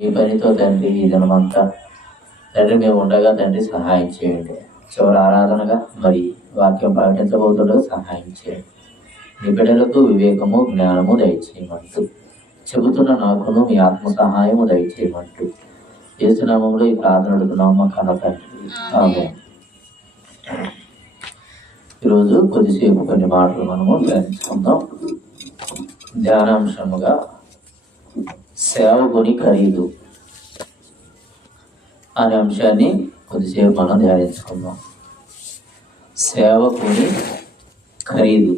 ఈ పనితో తండ్రి ఈ దినమంతా తండ్రి మేము ఉండగా తండ్రి సహాయం చేయండి. చివరి ఆరాధనగా మరి వాక్యం ప్రకటించబోతుండగా సహాయం చేయండి. మీ బిడ్డలకు వివేకము జ్ఞానము దయచేయమంటూ చెబుతున్న నాకును మీ ఆత్మ సహాయము దయచేయమంటూ యేసునామములో ఈ ప్రార్థన అడుగుతున్నాము కన్న తండ్రి. ఆమేన్. ఈరోజు కొద్దిసేపు కొన్ని మాటలు మనము ధ్యానించుకుందాం. ధ్యానాంశముగా సేవకుని ఖరీదు అనే అంశాన్ని కొద్దిసేపు మనం ధ్యానించుకుందాం. సేవకుని ఖరీదు.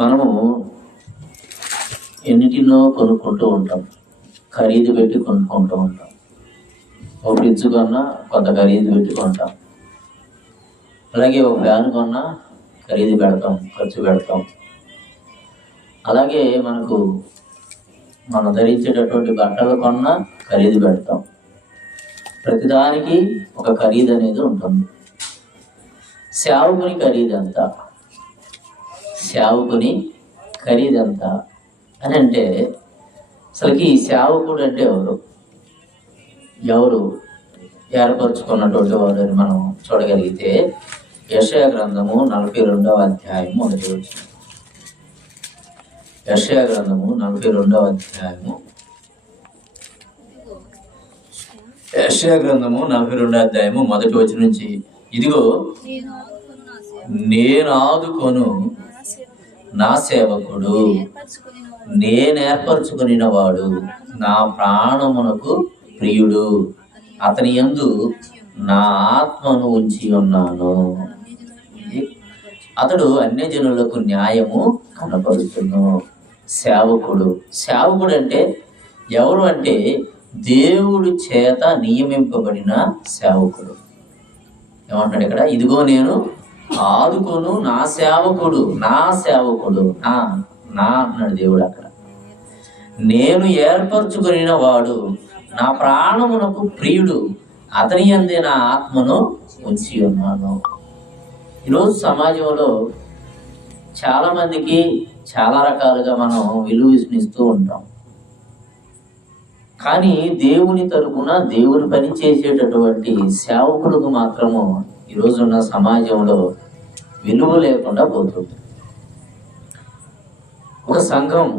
మనము ఎన్నిటినో కొనుక్కుంటూ ఉంటాం, ఖరీదు పెట్టి కొనుక్కుంటూ ఉంటాం. ఒక ఫ్రిడ్జ్ కొన్నా కొంత ఖరీదు పెట్టి కొంటాం. అలాగే ఒక ఫ్యాన్ కొన్నా ఖరీదు పెడతాం, ఖర్చు పెడతాం. అలాగే మనం ధరించేటటువంటి బట్టలు కొన్నా ఖరీదు పెడతాం. ప్రతిదానికి ఒక ఖరీదు అనేది ఉంటుంది. సేవకుని ఖరీదంతా, సేవకుని ఖరీదంతా అని అంటే అసలుకి ఈ సేవకుడు అంటే ఎవరు ఏర్పరచుకున్నటువంటి వారు అని మనం చూడగలిగితే యెషయా గ్రంథము 42వ అధ్యాయం 1వ వచనం. యెషయా గ్రంథము 42వ అధ్యాయము, యెషయా గ్రంథము 42వ అధ్యాయము 1వ వచనం నుంచి, ఇదిగో నేను ఆదుకొను నా సేవకుడు, నేనేర్పరచుకొనిన వాడు, నా ప్రాణమునకు ప్రియుడు, అతని యందు నా ఆత్మను ఉంచి ఉన్నాను. అతడు అన్యజనులకు న్యాయము కనపరుచును. సేవకుడు అంటే ఎవరు అంటే దేవుడి చేత నియమింపబడిన సేవకుడు. ఏమంటాడు ఇక్కడ? ఇదిగో నేను ఆదుకోను నా సేవకుడు నా అన్నాడు దేవుడు అక్కడ. నేను ఏర్పరచుకొనిన వాడు, నా ప్రాణమునకు ప్రియుడు, అతని యందే నా ఆత్మను ఉంచి ఉన్నాను. ఈరోజు సమాజంలో చాలా మందికి చాలా రకాలుగా మనం విలువనిస్తూ ఉంటాం. కానీ దేవుని తరపున దేవుని పని చేసేటటువంటి సేవకులకు మాత్రము ఈరోజున్న సమాజంలో విలువ లేకుండా పోతుంది. ఒక సంఘం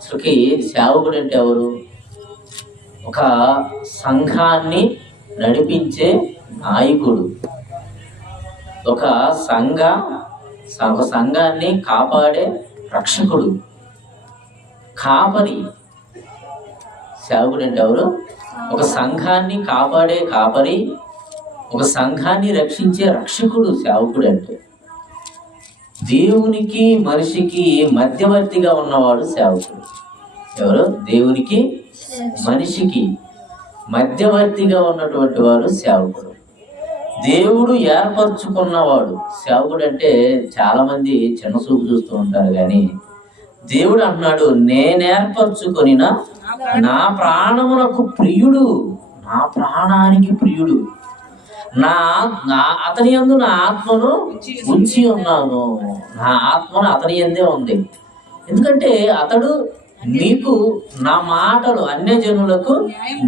అసలుకి సేవకుడు అంటే ఎవరు? ఒక సంఘాన్ని నడిపించే నాయకుడు, ఒక సంఘాన్ని కాపాడే రక్షకుడు, కాపరి. సేవకుడు అంటే ఎవరు? ఒక సంఘాన్ని కాపాడే కాపరి, ఒక సంఘాన్ని రక్షించే రక్షకుడు సేవకుడు అంటే. దేవునికి మనిషికి మధ్యవర్తిగా ఉన్నవాడు సేవకుడు. ఎవరు? దేవునికి మనిషికి మధ్యవర్తిగా ఉన్నటువంటి వాడు సేవకుడు. దేవుడు ఏర్పరచుకున్నవాడు సేవకుడు అంటే చాలా మంది చిన్న చూపు చూస్తూ ఉంటారు. కానీ దేవుడు అన్నాడు, నేనేర్పరచుకొనిన నా ప్రాణమునకు ప్రియుడు, నా ప్రాణానికి ప్రియుడు, అతని యందు నా ఆత్మను ఉంచి ఉన్నాను. నా ఆత్మను అతని యందే ఉంది. ఎందుకంటే అతడు నీకు నా మాటలు అన్యజనులకు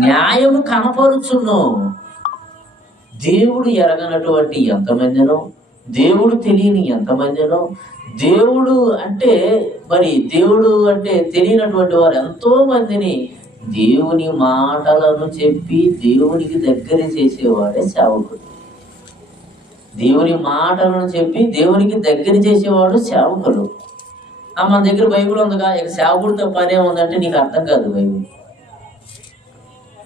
న్యాయము కనపరుచును. దేవుడు ఎరగనటువంటి ఎంతమందినో, దేవుడు తెలియని ఎంతమందినో, దేవుడు అంటే తెలియనటువంటి వారు ఎంతో మందిని దేవుని మాటలను చెప్పి దేవునికి దగ్గర చేసేవాడే సేవకుడు. దేవుని మాటలను చెప్పి దేవునికి దగ్గర చేసేవాడు సేవకుడు. మన దగ్గర బైబిల్ ఉందిగా, ఇక సేవకుడితో పనే ఉందంటే నీకు అర్థం కాదు.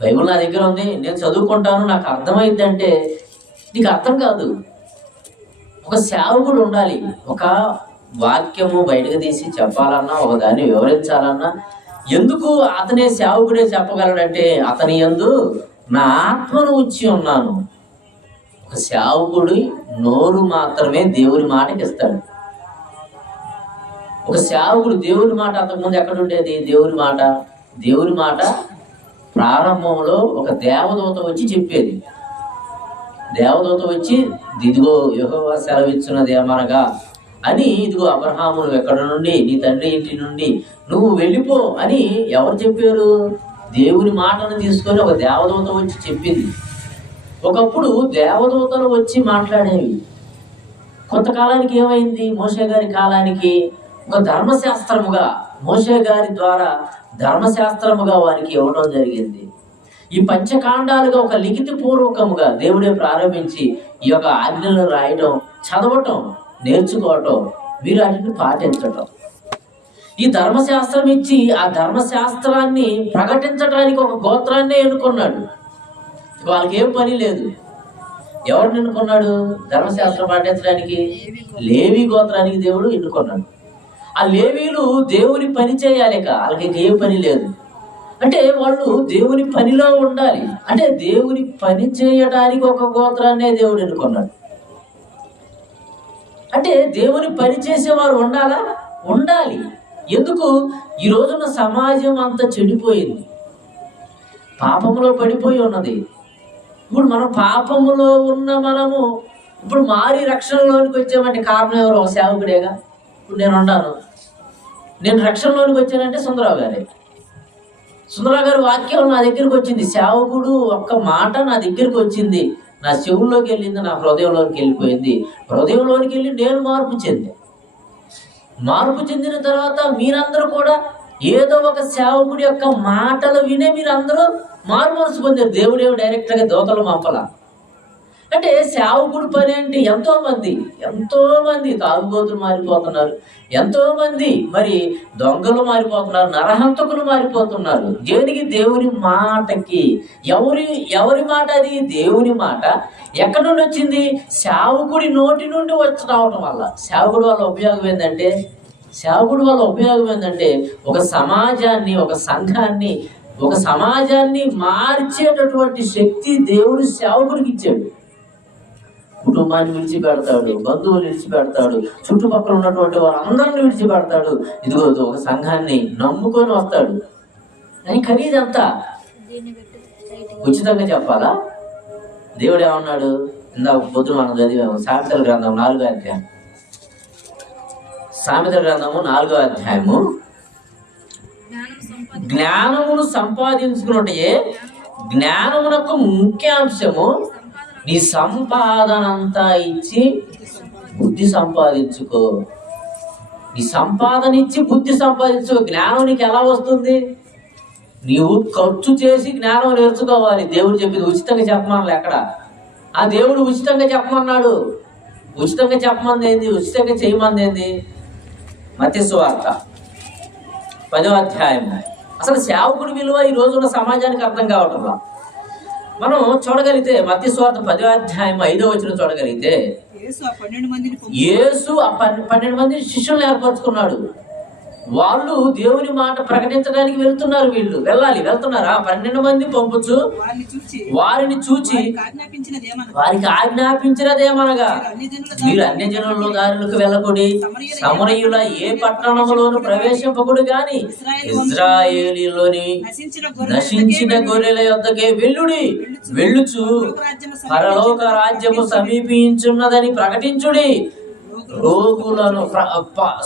బైబిల్ నా దగ్గర ఉంది, నేను చదువుకుంటాను, నాకు అర్థమైంది అంటే నీకు అర్థం కాదు. ఒక సేవకుడు ఉండాలి. ఒక వాక్యము బయటకు తీసి చెప్పాలన్నా, ఒక దాన్ని వివరించాలన్నా, ఎందుకు అతనే సేవకుడే చెప్పగలడంటే అతని యందు నా ఆత్మను ఉంచి ఉన్నాను. ఒక సేవకుడి నోరు మాత్రమే దేవుని మాటకి ఇస్తాడు. ఒక సేవకుడు దేవుని మాట అంతకుముందు ఎక్కడ ఉండేది? దేవుని మాట ప్రారంభంలో ఒక దేవదూత వచ్చి చెప్పేది. దేవదూత వచ్చి, ఇదిగో యెహోవా సెలవిచ్చినది ఏమనగా అని, ఇదిగో అబ్రహాము నువ్వు ఎక్కడ నుండి, నీ తండ్రి ఇంటి నుండి నువ్వు వెళ్ళిపో అని ఎవరు చెప్పారు? దేవుని మాటను తీసుకొని ఒక దేవదూత వచ్చి చెప్పింది. ఒకప్పుడు దేవదూతలు వచ్చి మాట్లాడేవి. కొంతకాలానికి ఏమైంది? మోషే గారి కాలానికి ఒక ధర్మశాస్త్రముగా, మోషే గారి ద్వారా ధర్మశాస్త్రముగా వారికి ఇవ్వడం జరిగింది. ఈ పంచకాండాలుగా ఒక లిఖిత పూర్వకముగా దేవుడే ప్రారంభించి ఈ యొక్క ఆజ్ఞలను రాయటం, చదవటం, నేర్చుకోవటం, వీరు వాటిని పాటించటం. ఈ ధర్మశాస్త్రం ఇచ్చి ఆ ధర్మశాస్త్రాన్ని ప్రకటించడానికి ఒక గోత్రాన్నే ఎన్నుకున్నాడు. వాళ్ళకి ఏం పని లేదు. ఎవరిని ఎన్నుకున్నాడు ధర్మశాస్త్రం పాటించడానికి? లేవి గోత్రానికి దేవుడు ఎన్నుకున్నాడు. ఆ లేవీలు దేవుని పని చేయాలి, వాళ్ళకి ఏం పని లేదు. అంటే వాళ్ళు దేవుని పనిలో ఉండాలి. అంటే దేవుని పని చేయడానికి ఒక గోత్రాన్నే దేవుడు ఎన్నుకున్నాడు. అంటే దేవుని పని చేసేవారు ఉండాలా? ఉండాలి. ఎందుకు? ఈ రోజున సమాజం అంతా చెడిపోయింది, పాపంలో పడిపోయి ఉన్నది. ఇప్పుడు మనం పాపములో ఉన్న మనము ఇప్పుడు మారి రక్షణలోనికి వచ్చామంటే కారణం ఎవరు? ఒక సేవకుడేగా. ఇప్పుడు నేను ఉన్నాను, నేను రక్షణలోనికి వచ్చానంటే సుందరరావు గారే. సుందరరావు గారి వాక్యం నా దగ్గరికి వచ్చింది, సేవకుడు ఒక్క మాట నా దగ్గరికి వచ్చింది, నా చెవుల్లోకి వెళ్ళింది, నా హృదయంలోకి వెళ్ళిపోయింది. హృదయంలోనికి వెళ్ళి నేను మార్పు చెందిన తర్వాత మీరందరూ కూడా ఏదో ఒక సేవకుడి యొక్క మాటలు వినే మీరందరూ మార్పు పొందారు. దేవుడేమో డైరెక్ట్గా దోతలు పంపలా. అంటే సేవకుడి పని అంటే ఎంతో మంది తాగుబోతులు మారిపోతున్నారు, ఎంతో మంది మరి దొంగలు మారిపోతున్నారు, నరహంతకులు మారిపోతున్నారు. దేనికి? దేవుని మాటకి. ఎవరి మాట అది? దేవుని మాట. ఎక్కడి నుండి వచ్చింది? సేవకుడి నోటి నుండి వచ్చి రావటం వల్ల. సేవకుడి వల్ల ఉపయోగం ఏంటంటే ఒక సమాజాన్ని, ఒక సంఘాన్ని, ఒక సమాజాన్ని మార్చేటటువంటి శక్తి దేవుడు సేవకుడికి ఇచ్చాడు. కుటుంబాన్ని విడిచిపెడతాడు, బంధువులు విడిచిపెడతాడు, చుట్టుపక్కల ఉన్నటువంటి వాళ్ళందరినీ విడిచిపెడతాడు. ఇదిగో ఒక సంఘాన్ని నమ్ముకొని వస్తాడు. అని ఖరీదంతా ఉచితంగా చెప్పాలా? దేవుడు ఏమన్నాడు? ఇందాక పొద్దున మనం చదివాము సామెతల గ్రంథం 4వ అధ్యాయం. సామెతల గ్రంథము 4వ అధ్యాయము. జ్ఞానమును సంపాదించుకున్నట్టే జ్ఞానమునకు ముఖ్యాంశము నీ సంపాదన అంతా ఇచ్చి బుద్ధి సంపాదించుకో. నీ సంపాదన ఇచ్చి బుద్ధి సంపాదించుకో. జ్ఞానం నీకు ఎలా వస్తుంది? నీవు ఖర్చు చేసి జ్ఞానం నేర్చుకోవాలి. దేవుడు చెప్పింది ఉచితంగా చెప్పమన్నాడు. ఎక్కడ? ఆ దేవుడు ఉచితంగా చెప్పమన్నాడు. ఉచితంగా చెప్పమంది ఏంది? ఉచితంగా చేయమంది ఏంది? మత్తయి సువార్త 10వ అధ్యాయం. అసలు సేవకుడి విలువ ఈ రోజున్న సమాజానికి అర్థం కావట్లా. మనం చూడగలిగితే మత్తయి సువార్త 10వ అధ్యాయం 5వ వచనం చూడగలిగితే యేసు ఆ 12 మంది శిష్యులను ఏర్పరచుకున్నాడు. వాళ్ళు దేవుని మాట ప్రకటించడానికి వెళ్తున్నారు. వీళ్ళు వెళ్తున్నారా? 12 మంది పంపుచు వారిని చూచి వారికి ఆజ్ఞాపించినదేమనగా మీరు అన్య జనుల దారులకు వెళ్ళకుడి, సమరయుల ఏ పట్టణములోను ప్రవేశింపకుడు గాని ఇశ్రాయేలీలోని నశించిన గొర్రెల యొద్దకే వెళ్ళుచు పరలోక రాజ్యము సమీపించున్నదని ప్రకటించుడి. రోగులను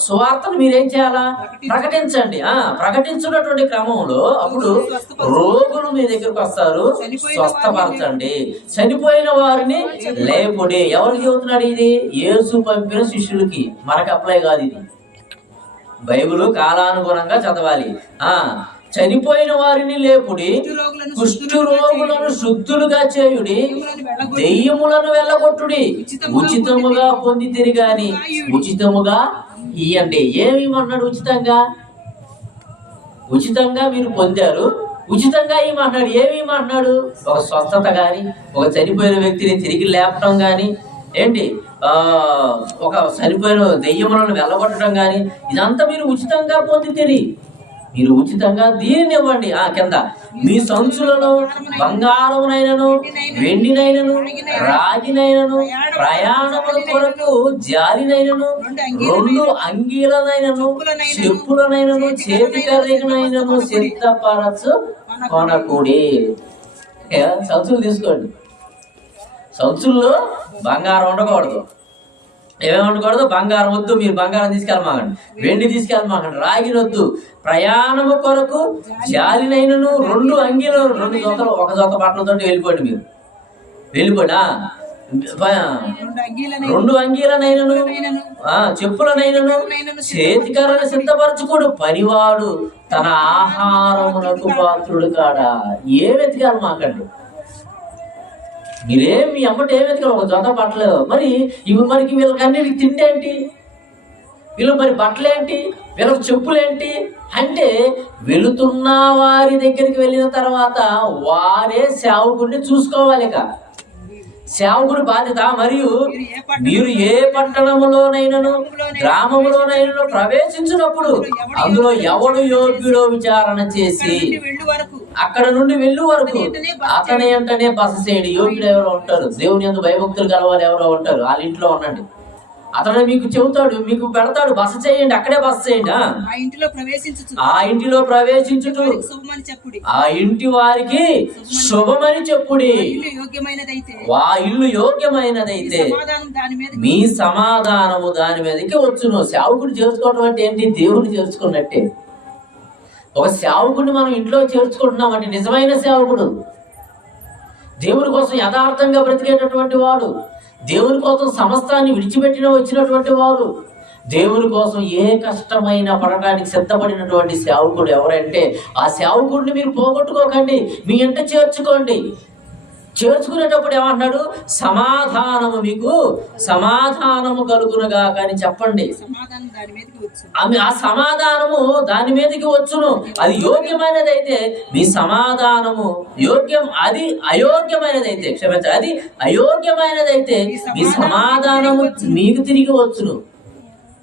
సువార్తను మీరేం చేయాలా? ప్రకటించండి. ప్రకటించున్నటువంటి క్రమంలో అప్పుడు రోగులు మీ దగ్గరకు వస్తారు. స్వస్థపరచండి, చనిపోయిన వారిని లేపుడి. ఎవరికి చెబుతున్నాడు ఇది? యేసు పంపిన శిష్యులకి. మనకు అప్లై కాదు ఇది. బైబిల్ కాలానుగుణంగా చదవాలి. చనిపోయిన వారిని లేపుడి, కుష్టు రోగులను శుద్ధులుగా చేయుడి, దెయ్యములను వెళ్ళగొట్టుడి, ఉచితముగా పొందితిరి గాని ఉచితముగా ఇయ్యండి. ఏమన్నాడు? ఉచితంగా మీరు పొందారు, ఉచితంగా ఇవ్వమన్నాడు. ఏమన్నాడు? ఒక స్వస్థత గాని, ఒక చనిపోయిన వ్యక్తిని తిరిగి లేపటం గాని, ఒక చనిపోయిన దెయ్యములను వెళ్ళగొట్టడం గాని, ఇదంతా మీరు ఉచితంగా పొందితిరి. మీరు ఉచితంగా దీనిని ఇవ్వండి. కింద మీ సంచులను బంగారమునైనను వెండినైనను రాగినైనను ప్రయాణముల కొరకు జాలినైనను 2 అంగీలనైనను చెప్పులనైనను చేతికర్రనైనను సిద్ధపరచు కొనకూడి. సంచులు తీసుకోండి. సంచుల్లో బంగారం ఉండకూడదు, ఏమేమనకూడదు, బంగారం వద్దు, మీరు బంగారం తీసుకెళ్ళమాకండి, వెండి తీసుకెళ్ళమాకండి, రాగినొద్దు, ప్రయాణము కొరకు జాలినైనను 2 అంగీలు 2 జతలు, 1 జత బట్టలతో వెళ్ళిపోండి. మీరు వెళ్ళిపోడా 2 అంగీలనైనను చెప్పులనైనను చేతికర్రను సిద్ధపరచుకోడు పనివాడు తన ఆహారమునకు పాత్రుడు కాడా. ఏం వెతికాలి మాకండి, మీరేం మీ అమ్మట ఏం వెతికారు, 1 జత బట్టలు. మరి ఇవి మనకి వీళ్ళకి అన్నిటికి తిండి ఏంటి, వీళ్ళు మరి బట్టలేంటి, వీళ్ళకి చెప్పులేంటి అంటే, వెళుతున్న వారి దగ్గరికి వెళ్ళిన తర్వాత వారే సేవకుడిని చూసుకోవాలి. ఇక సేవకుడి బాధ్యత. మరియు మీరు ఏ పట్టణములోనైనను గ్రామములోనైనను ప్రవేశించినప్పుడు అందులో ఎవడు యోగ్యుడో విచారణ చేసి అక్కడ నుండి వెళ్ళు వరకు అతని వెంటనే బస చేయండి. యోగ్యుడు ఎవరో ఉంటారు, దేవుని యందు భయభక్తులు గలవారు ఎవరో ఉంటారు, వాళ్ళ ఇంట్లో ఉండండి. అతను మీకు చెబుతాడు, మీకు పెడతాడు, బస చేయండి, అక్కడే బస చేయండి. ఆ ఇంటిలో ప్రవేశించుచు ఆ ఇంటి వారికి శుభమని చెప్పుడి. ఆ ఇల్లు యోగ్యమైనదైతే మీ సమాధానము దాని మీదకి వచ్చును. సేవకుడు చేర్చుకోవడం అంటే ఏంటి, దేవుని చేర్చుకున్నట్టే. ఒక సేవకుడిని మనం ఇంట్లో చేర్చుకుంటున్నాం అంటే నిజమైన సేవకుడు, దేవుని కోసం యథార్థంగా బ్రతికేటటువంటి వాడు, దేవుని కోసం సమస్తాన్ని విడిచిపెట్టిన వచ్చినటువంటి వారు, దేవుని కోసం ఏ కష్టమైన పడటానికి సిద్ధపడినటువంటి సేవకుడు ఎవరంటే, ఆ సేవకుడిని మీరు పోగొట్టుకోకండి, మీ ఇంట చేర్చుకోండి. చేర్చుకునేటప్పుడు ఏమంటున్నాడు, సమాధానము మీకు సమాధానము కలుగునుగా కానీ చెప్పండి. ఆ సమాధానము దాని మీదకి వచ్చును. అది యోగ్యమైనదైతే మీ సమాధానము యోగ్యం, అది అయోగ్యమైనదైతే క్షమించాలి, అది అయోగ్యమైనదైతే మీ సమాధానము మీకు తిరిగి వచ్చును.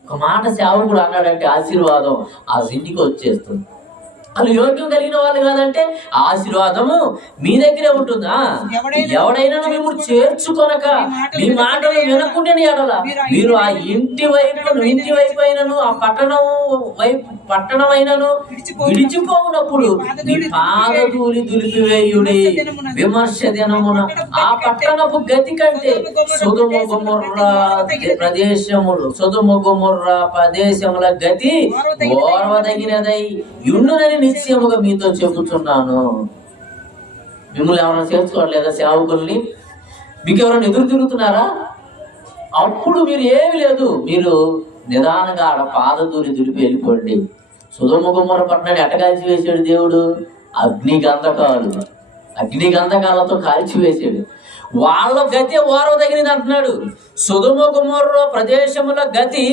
ఒక మాట సేవకుడు అన్నాడంటే ఆశీర్వాదం ఆ ఇంటికి వచ్చేస్తుంది. వాళ్ళు యోగ్యం కలిగిన వాళ్ళు కాదంటే ఆశీర్వాదము మీ దగ్గరే ఉంటుందా. ఎవడైనా మిమ్మల్ని చేర్చుకొనక మీ మాటలు వినకుండానే ఎడల మీరు ఆ ఇంటి వైపు అయినను ఆ పట్టణమైనను విడిచిపోవునప్పుడు మీ పాదధూళి దులిపివేయుడి. విమర్శ దినమున ఆ పట్టణపు గతి కంటే సొదొమ గొమొర్రా ప్రదేశముల గతి ఓర్వదగినదై యుండునని నిశ్చయముగా మీతో చెబుతున్నాను. మిమ్మల్ని ఎవరైనా చేర్చుకోవట్లేదా సేవకుల్ని? మీకు ఎవరైనా ఎదురు తిరుగుతున్నారా? అప్పుడు మీరు ఏమి లేదు, మీరు నిదానంగా ఆడ పాదధూళి దులిపి వెళ్ళిపోండి. సొదొమ గొమొర్రా పట్టణాన్ని ఎట్ట కాల్చివేశాడు దేవుడు? అగ్నిగంధకాలతో కాల్చివేశాడు. వాళ్ళ గతి ఓర్వదగినది అంటున్నాడు. సొదొమ గొమొర్రా ప్రదేశముల గతి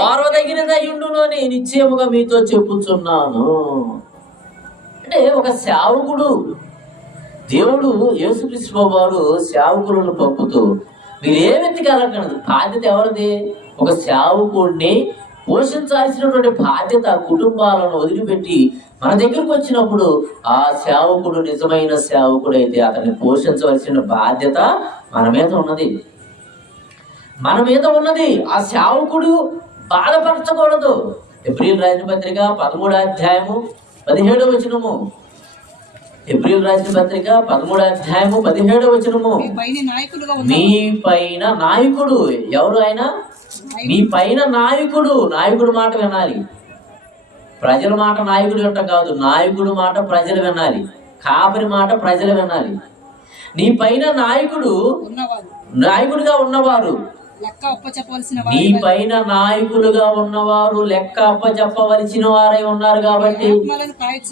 ఓర్వదగినది అయ్యుండును అని నిశ్చయముగా మీతో చెప్పుచున్నాను. అంటే ఒక సేవకుడు, దేవుడు యేసుక్రీస్తు వారు సేవకులను పంపుతూ మీరు ఏమెత్తికెళ్ళకూడదు. బాధ్యత ఎవరిది? ఒక సేవకుడిని పోషించాల్సినటువంటి బాధ్యత కుటుంబాలను వదిలిపెట్టి మన దగ్గరకు వచ్చినప్పుడు ఆ సేవకుడు నిజమైన సేవకుడు అయితే అతన్ని పోషించవలసిన బాధ్యత మన మీద ఉన్నది. ఆ సేవకుడు బాధపరచకూడదు. ఏప్రిల్ రాసిన పత్రిక 13వ అధ్యాయము 17వ వచనము. ఏప్రిల్ రాసిన పత్రిక 13వ అధ్యాయము 17వ వచనము. మీ పైన నాయకుడు ఎవరు? ఆయన మీ పైన నాయకుడు మాట వినాలి. ప్రజల మాట నాయకుడు వింటాం కాదు, నాయకుడు మాట ప్రజలు వినాలి, కాపరి మాట ప్రజలు వినాలి. నీ పైన నాయకుడిగా ఉన్నవారు, నీ పైన నాయకులుగా ఉన్నవారు లెక్క అప్పచెప్పవలసిన వారై ఉన్నారు. కాబట్టి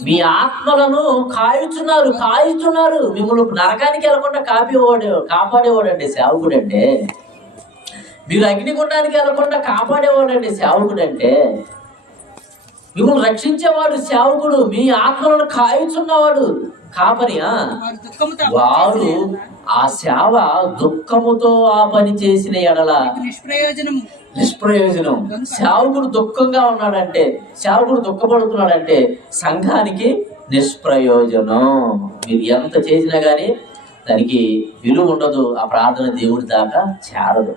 మీ ఆత్మలను కాయుచున్నారు. మిమ్మల్ని నరకానికి వెళ్ళకుండా కాపాడేవాడండి సేవకుడు అంటే. మీరు అగ్నిగుండానికి వెళ్ళకుండా కాపాడేవాడండి సేవకుడు అంటే. మిమ్మల్ని రక్షించేవాడు సేవకుడు, మీ ఆత్మలను కాయుచున్నవాడు కాపరి. వారు ఆ సేవ దుఃఖముతో ఆ పని చేసిన ఎడల నిష్ప్రయోజనం. సేవకుడు దుఃఖంగా ఉన్నాడంటే, సేవకుడు దుఃఖపడుతున్నాడంటే సంఘానికి నిష్ప్రయోజనం. మీరు ఎంత చేసినా కానీ దానికి విలువ ఉండదు. ఆ ప్రార్థన దేవుడి దాకా చేరదు.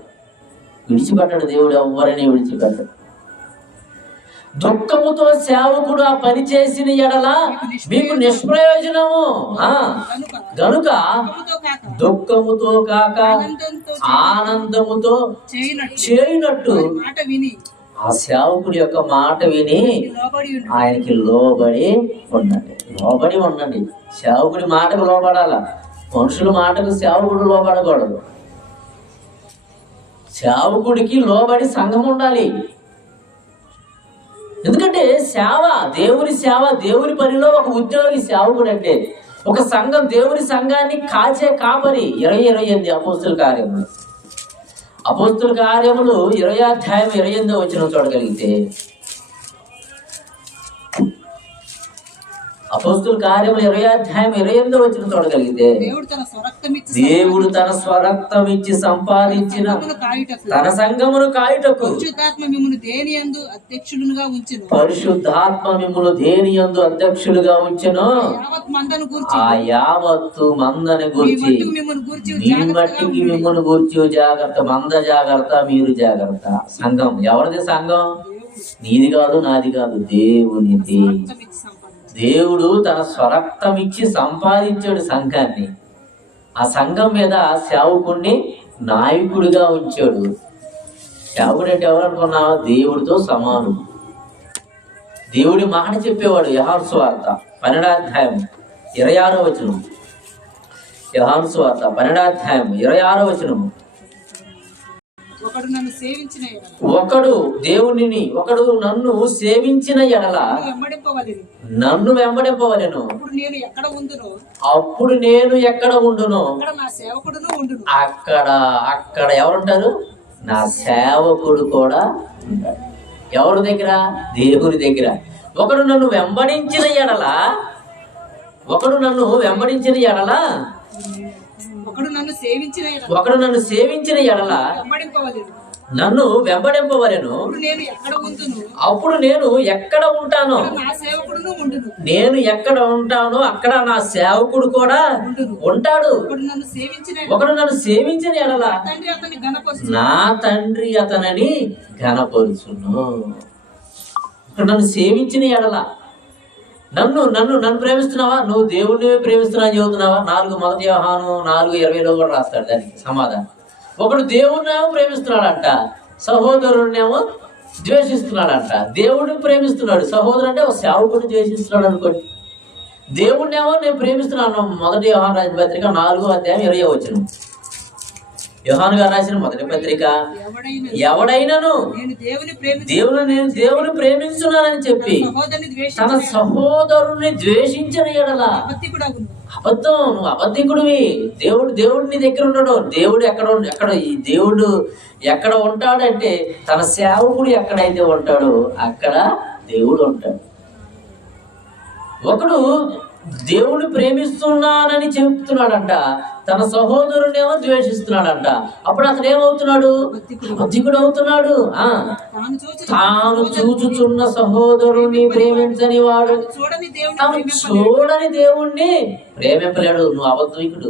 విడిచిపెట్టడు దేవుడు, ఎవరిని విడిచిపెట్టడు. దుఃఖముతో సేవకుడు ఆ పని చేసిన ఎడల మీకు నిష్ప్రయోజనము. గనుక దుఃఖముతో కాక ఆనందముతో చేయనట్టు ఆ సేవకుడి యొక్క మాట విని ఆయనకి లోబడి ఉండండి. సేవకుడి మాటకు లోబడాల, మనుషుల మాటకు సేవకుడు లోబడకూడదు. సేవకుడికి లోబడి సంఘం ఉండాలి. ఎందుకంటే సేవ, దేవుని పనిలో ఒక ఉద్యోగి సేవకుడు అంటే. ఒక సంఘం, దేవుని సంఘాన్ని కాచే కాపరి. 28 అపోస్తుల కార్యములు 20వ అధ్యాయం 28వ వచనం చూడగలిగితే, అపోస్తుల కార్యములు 20వ అధ్యాయం 28వ వచనం చూడగలిగితే, దేవుడు తన స్వరక్తం ఇచ్చి సంపాదించిన తన సంఘమును కాయుటకు పరిశుద్ధాత్మ మిమ్మును దేని యందు అధ్యక్షులుగా ఉంచెను ఆ యావత్తు మందని గూర్చి మీ మట్టికి మిమ్మల్ని గూర్చి జాగ్రత్త. మంద జాగ్రత్త, మీరు జాగ్రత్త. సంఘం ఎవరిది? సంఘం నీది కాదు, నాది కాదు, దేవునిది. దేవుడు తన స్వరక్తం ఇచ్చి సంపాదించాడు సంఘాన్ని. ఆ సంఘం మీద సేవకుడిని నాయకుడిగా ఉంచాడు. సేవకుడు అంటే ఎవరనుకున్నావా? దేవుడితో సమానం. దేవుడి మాట చెప్పేవాడు. యోహాను సువార్త 12వ అధ్యాయం 26వ వచనం. యోహాను సువార్త 12వ అధ్యాయం 26వ వచనం. ఒకడు నన్ను సేవించిన ఎడల నన్ను వెంబడింపవలెను. అప్పుడు నేను ఎక్కడ ఉండును అక్కడ ఎవరుంటారు? నా సేవకుడు కూడా ఉంటాడు. ఎవరి దగ్గర? దేవుని దగ్గర. ఒకడు నన్ను వెంబడించిన ఎడల ఒకడు నన్ను సేవించిన ఎడల నన్ను వెంబడింపవలెను. అప్పుడు నేను ఎక్కడ ఉంటానో అక్కడ నా సేవకుడు కూడా ఉంటాడు. ఒకడు నన్ను సేవించిన ఎడల నా తండ్రి అతనిని ఘనపరుచును. నన్ను సేవించిన ఎడల నన్ను ప్రేమిస్తున్నావా? నువ్వు దేవుడిని ప్రేమిస్తున్నావు చెబుతున్నావా? 1 యోహాను 4:20 కూడా రాస్తాడు దానికి సమాధానం. ఒకడు దేవుడినేమో ప్రేమిస్తున్నాడంట, సహోదరుడినేమో ద్వేషిస్తున్నాడంట. దేవుడిని ప్రేమిస్తున్నాడు, సహోదరు అంటే ఒక సేవకుడిని ద్వేషిస్తున్నాడు అనుకోండి. దేవుడినేమో నేను ప్రేమిస్తున్నాను. 1 యోహాను రాసిన పత్రిక 4వ అధ్యాయం 20వ వచనం. యోహాను గారు రాసిన మొదటి పత్రిక, ఎవడైనను నేను దేవుని ప్రేమించున్నానని చెప్పి తన సహోదరుని ద్వేషించిన ఎడల అబద్ధం, నువ్వు అబద్ధికుడివి. దేవుడు నీ దగ్గర ఉండడు. దేవుడు ఎక్కడ ఉంటాడంటే తన సేవకుడు ఎక్కడైతే ఉంటాడో అక్కడ దేవుడు ఉంటాడు. ఒకడు దేవుని ప్రేమిస్తున్నానని చెప్తున్నాడంట, తన సహోదరునేమో ద్వేషిస్తున్నాడంట. అప్పుడు అతను ఏమవుతున్నాడు? అబద్ధికుడు అవుతున్నాడు. తాను చూచుచున్న సహోదరుని ప్రేమించని వాడు చూడని దేవుణ్ణి ప్రేమింపలేడు. నువ్వు అబద్ధికుడు.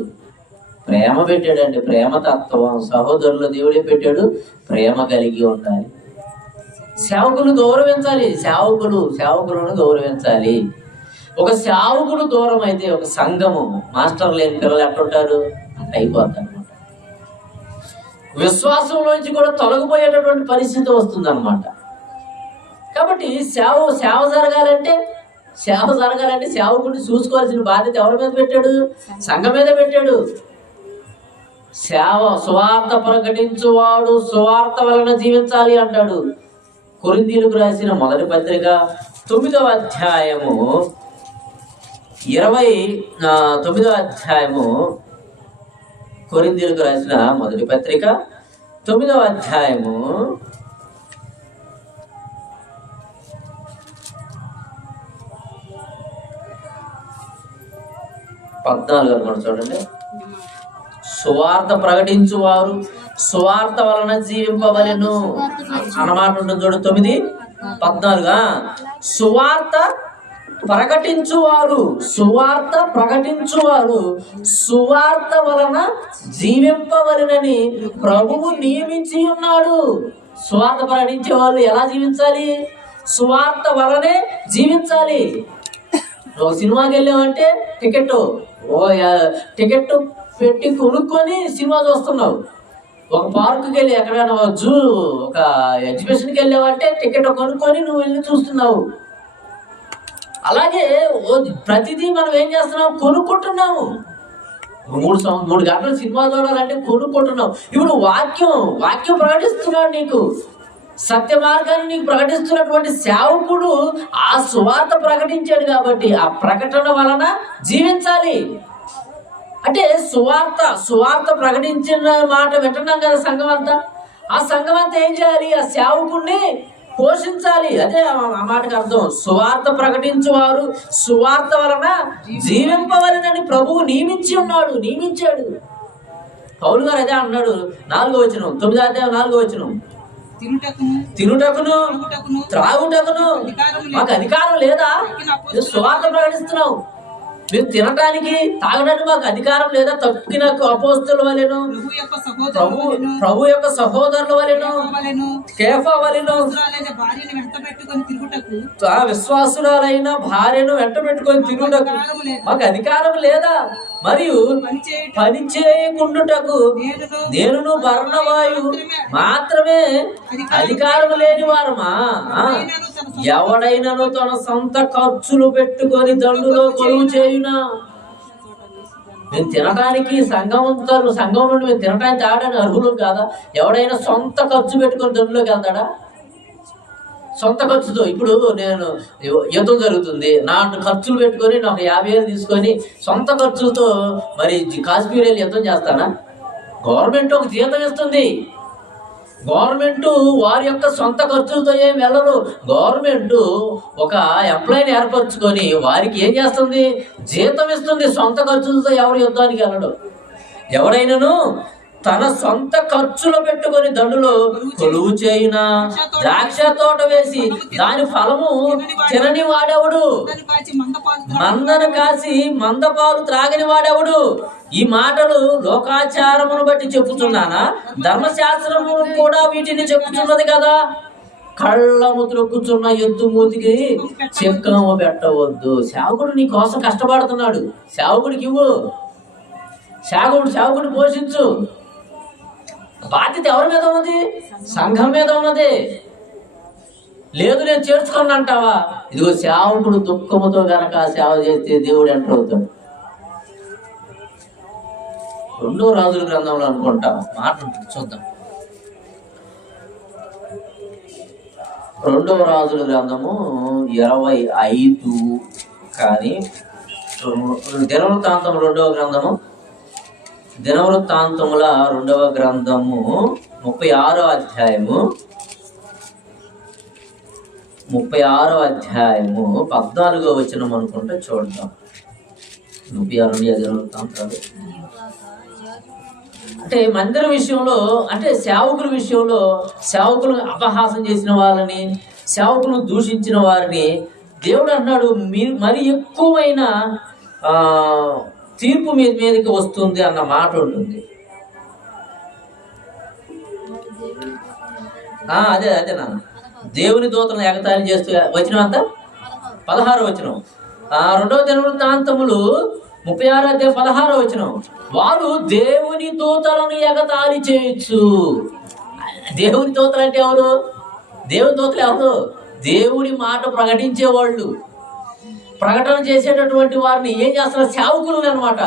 ప్రేమ పెట్టాడండి, ప్రేమ తత్వం సహోదరులు దేవుడే పెట్టాడు. ప్రేమ కలిగి ఉండాలి. సేవకులను గౌరవించాలి. సేవకులను గౌరవించాలి. ఒక సేవకుడు దూరం అయితే ఒక సంఘము, మాస్టర్ లేని పిల్లలు ఎట్లుంటారు? అట్లా అయిపోద్ది అనమాట. విశ్వాసంలోంచి కూడా తొలగిపోయేటటువంటి పరిస్థితి వస్తుంది అనమాట. కాబట్టి సేవ జరగాలంటే సేవకుడిని చూసుకోవాల్సిన బాధ్యత ఎవరి మీద పెట్టాడు? సంఘం మీద పెట్టాడు. సువార్త ప్రకటించువాడు సువార్త వలన జీవించాలి అంటాడు. కొరింథీయులకు రాసిన మొదటి పత్రిక 9వ అధ్యాయము 29వ అధ్యాయము. కొరింథీయులకు రాసిన మొదటి పత్రిక 9వ అధ్యాయము 14 కూడా చూడండి. సువార్త ప్రకటించువారు సువార్త వలన జీవింపవలెను అన్నమాట ఉంటుంది చూడు. 9:14 సువార్త ప్రకటించువారు సువార్త వలన జీవింపవలెనని ప్రభువు నియమించి ఉన్నాడు. సువార్త ప్రకటించే వాళ్ళు ఎలా జీవించాలి? సువార్త వలనే జీవించాలి. నువ్వు సినిమాకి వెళ్ళావంటే టికెట్ పెట్టి కొనుక్కొని సినిమా చూస్తున్నావు. ఒక పార్కుకి వెళ్ళి ఎక్కడైనా జూ ఒక ఎగ్జిబిషన్కి వెళ్ళావంటే టికెట్ కొనుక్కొని నువ్వు వెళ్ళి చూస్తున్నావు. అలాగే ప్రతిదీ మనం ఏం చేస్తున్నాం, కొనుక్కుంటున్నాము. 3 గంటలు సినిమా చూడాలంటే కొనుక్కుంటున్నావు. ఇప్పుడు వాక్యం ప్రకటిస్తున్నాడు నీకు, సత్య మార్గాన్ని నీకు ప్రకటిస్తున్నటువంటి సేవకుడు ఆ సువార్త ప్రకటించాడు కాబట్టి ఆ ప్రకటన వలన జీవించాలి. అంటే సువార్త ప్రకటించిన మాట వింటున్నాం కదా సంఘం అంతా. ఆ సంఘం అంతా ఏం చేయాలి, ఆ సేవకుడిని పోషించాలి. అదే ఆ మాటకు అర్థం. సువార్త ప్రకటించువారు సువార్త వలన జీవింపవలనని ప్రభువు నియమించాడు. పౌలు గారు అదే అన్నాడు. 4వ వచనం, 9వ అధ్యాయం 4వ వచనం, తినుటకును త్రాగుటకును మాకు అధికారం లేదా? సువార్త ప్రకటిస్తున్నావు, మీరు తినటానికి తాగడానికి మాకు అధికారం లేదా? తప్పిన అపోస్తుల వలెను, ప్రభు యొక్క సహోదరుల వలెను, కేఫా వలెను, విశ్వాసురాలైన భార్యను వెంట పెట్టుకొని తిరుగుటకు మాకు అధికారం లేదా? మరియు పని చేయకుండుటకు నేనును బర్నబాయు మాత్రమే అధికారం లేని వారమా? ఎవడైనాను తన సొంత ఖర్చులు పెట్టుకొని దండులో కొలువు చేయునా? మేము తినడానికి సంఘం నుండి మేము తినడానికి తాగడానికి అర్హులు కాదా? ఎవడైనా సొంత ఖర్చు పెట్టుకొని దండులోకి వెళ్తాడా? సొంత ఖర్చుతో. ఇప్పుడు నేను యుద్ధం జరుగుతుంది, నా ఖర్చులు పెట్టుకొని నాకు 50,000 తీసుకొని సొంత ఖర్చులతో మరి కాశ్మీర్ వెళ్ళి యుద్ధం చేస్తానా? గవర్నమెంట్ ఒక జీతం ఇస్తుంది. గవర్నమెంట్ వారి యొక్క సొంత ఖర్చులతో ఏం వెళ్ళరు. గవర్నమెంట్ ఒక ఎంప్లాయీని ఏర్పరచుకొని వారికి ఏం చేస్తుంది, జీతం ఇస్తుంది. సొంత ఖర్చులతో ఎవరు యుద్ధానికి వెళ్ళడు. ఎవడైనాను తన సొంత ఖర్చులు పెట్టుకొని దండులో కొలువు చేయునా? ద్రాక్ష తోట వేసి దాని ఫలము తినని వాడెవడు? మందను కాసి మందపాలు త్రాగని వాడెవడు? ఈ మాటలు లోకాచారమును బట్టి చెప్పుచున్నానా? ధర్మశాస్త్రము కూడా వీటిని చెప్పుచున్నది కదా. కళ్ళము త్రొక్కుచున్న ఎద్దు మూతికి చెక్కము పెట్టవద్దు. సేవకుడు నీ కోసం కష్టపడుతున్నాడు. సేవకుడికి ఇవ్వు. సేవకుడిని పోషించు. బాధ్యత ఎవరి మీద ఉన్నది? సంఘం మీద ఉన్నది. లేదు నేను చేర్చుకోను అంటావా? ఇదిగో సేవకుడు దుఃఖముతో గనక సేవ చేస్తే దేవుడు ఎంటర్ అవుతాడు. 2వ రాజుల గ్రంథంలో అనుకుంటా మాట ఉంటుంది, చూద్దాం. 2వ రాజుల గ్రంథము 25 కానీ దినవృత్తాంతం 2వ గ్రంథము, దినవృత్తాంతముల 2వ గ్రంథము 36వ అధ్యాయము 14వ వచనం అనుకుంటే చూద్దాం. 36 దినవృత్తాంతాలు. అంటే మందిర విషయంలో, అంటే సేవకుల విషయంలో సేవకులను అపహాసం చేసిన వాళ్ళని, సేవకులను దూషించిన వారిని దేవుడు అన్నాడు మీరు మరి ఎక్కువైన తీర్పు మీదకి వస్తుంది అన్న మాట ఉంటుంది. అదే నాన్న, దేవుని దూతలను ఎగతాళి చేస్తూ వచనం అంతా 16వ వచనం. 2వ దినవృత్తాంతములు 36వ అధ్యాయం 16వ వచనం. వారు దేవుని దూతలను ఎగతాళి చేయొచ్చు. దేవుని దూతలు అంటే ఎవరు? దేవుని దూతలు ఎవరు? దేవుని మాట ప్రకటించేవాళ్ళు, ప్రకటన చేసేటటువంటి వారిని ఏం చేస్తున్నారు? సేవకులు అన్నమాట.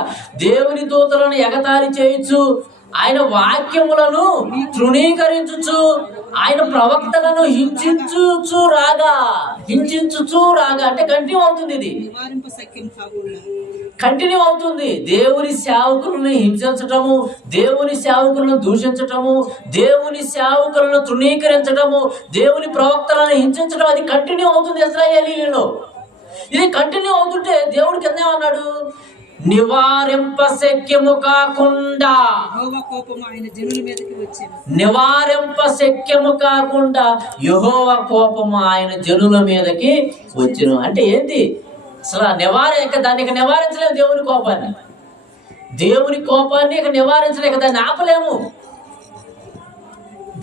దేవుని దూతలను ఎగతాళి చేయొచ్చు, ఆయన వాక్యములను తృణీకరించుచు, ఆయన ప్రవక్తలను హింసించుచు రాగా అంటే కంటిన్యూ అవుతుంది. ఇది కంటిన్యూ అవుతుంది. దేవుని సేవకులను హింసించటము, దేవుని సేవకులను దూషించటము, దేవుని సేవకులను తృణీకరించటము, దేవుని ప్రవక్తలను హింసించడం, అది కంటిన్యూ అవుతుంది ఇశ్రాయేలీయులలో. ఇది కంటిన్యూ అవుతుంటే దేవుడు కింద ఏమన్నాడు? నివారింప శక్యము కాకుండా యెహోవా కోపము ఆయన జనుల మీదకి వచ్చెను. అంటే ఏంటి అసలు? దాన్ని ఇక నివారించలేము. దేవుని కోపాన్ని ఇక నివారించలేక దాన్ని ఆపలేము.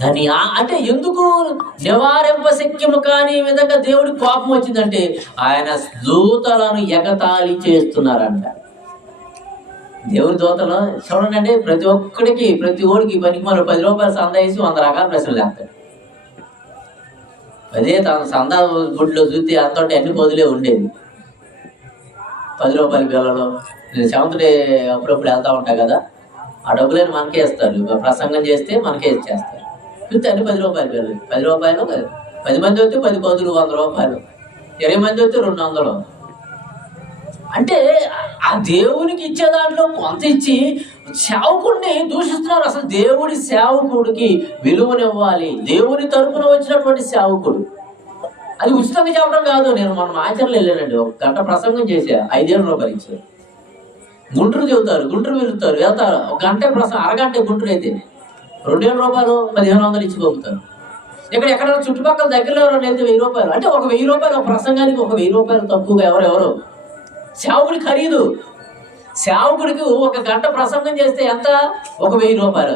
దాన్ని అంటే ఎందుకు నివారింపశక్యము కాని విధంగా దేవుడికి కోపం వచ్చిందంటే ఆయన దూతలను ఎగతాళి చేస్తున్నారంట. దేవుడి దూతలు చూడండి, ప్రతి ఒక్కడికి ప్రతి ఓడికి పనికి మనం 10 రూపాయలు సందా వేసి 100 రకాల ప్రశ్నలు వేస్తాడు. అదే తన సందా గుడిలో చూస్తే అంతటి అన్ని పొదులే ఉండేది. 10 రూపాయల బిళ్ళలో నేను సెవెంత్డే అప్పుడప్పుడు వెళ్తా ఉంటా కదా, ఆ డబ్బులని మనకే ఇస్తారు. ప్రసంగం చేస్తే మనకే ఇచ్చేస్తారు. చూస్తే అన్ని 10 రూపాయల బిళ్ళలు. 10 రూపాయలు 10 మంది వస్తే 10 పొదులు 100 రూపాయలు, 20 మంది వస్తే 200. అంటే ఆ దేవునికి ఇచ్చే దాంట్లో కొంత ఇచ్చి సేవకుడిని దూషిస్తున్నారు. అసలు దేవుడి సేవకుడికి విలువనివ్వాలి. దేవుని తరపున వచ్చినటువంటి సేవకుడు అది ఉచితంగా చెప్పడం కాదు. నేను మనం ఆచరణలో వెళ్ళానండి, 1 గంట ప్రసంగం చేశా, 5,000 రూపాయలు ఇచ్చారు. గుంటూరు చెబుతారు, గుంటూరు వెళ్తారు, వెళ్తారు, 1 గంట ప్రసంగం, అరగంట గుంటూరు అయితే 2,000 రూపాయలు 1,500 ఇచ్చి పంపుతారు. ఇక్కడ ఎక్కడ చుట్టుపక్కల దగ్గరలో ఎవరైనా వెళ్తే 1,000 రూపాయలు. అంటే 1,000 రూపాయలు ఒక ప్రసంగానికి, 1,000 రూపాయలు తక్కువగా ఎవరెవరు. సేవకుడి ఖరీదు, సేవకుడికి 1 గంట ప్రసంగం చేస్తే ఎంత? 1,000 రూపాయలు.